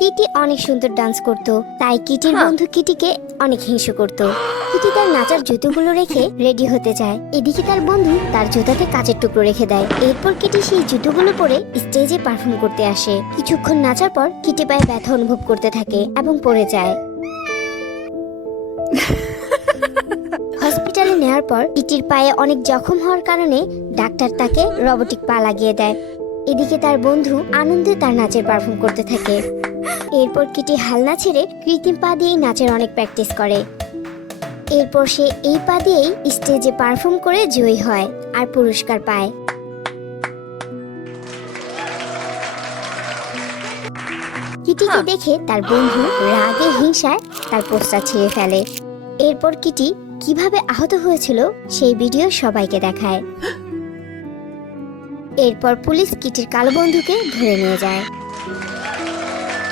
Kitty অনেক সুন্দর dance করত তাই কিটির হ্যাঁ। বন্ধু কিটিকে অনেক হিংসা করত। কিটি তার নাচার জুতোগুলো রেখে রেডি হতে যায় এদিকে তার বন্ধু তার জুতাতে কাচের টুকরো রেখে দেয়। এরপর কিটি সেই জুতোগুলো পরে স্টেজে পারফর্ম করতে আসে। কিছুক্ষণ নাচার পর কিটি পায়ে ব্যথা অনুভব করতে থাকে এবং পড়ে যায়। হসপিটালে নেওয়ার পর কিটির পায়ে অনেক জখম হওয়ার কারণে ডাক্তার তাকে রোবটিক পা লাগিয়ে দেয়। এদিকে তার বন্ধু আনন্দে তার নাচের পারফর্ম করতে থাকে। এরপর কিটি হাল না ছেড়ে কৃত্রিম পা দিয়েই নাচের অনেক প্র্যাকটিস করে। এরপর সে এই পা দিয়েই স্টেজে পারফর্ম করে জয়ী হয় আর পুরস্কার পায়। কিটিকে হ্যাঁ। দেখে তার বন্ধু রাগে হিংসায় তার পোস্টার ছিঁড়ে ফেলে। এরপর কিটি কীভাবে আহত হয়েছিল সেই ভিডিও সবাইকে দেখায়। এরপর পুলিশ কিটির কালো বন্ধুকে ধরে নিয়ে যায়।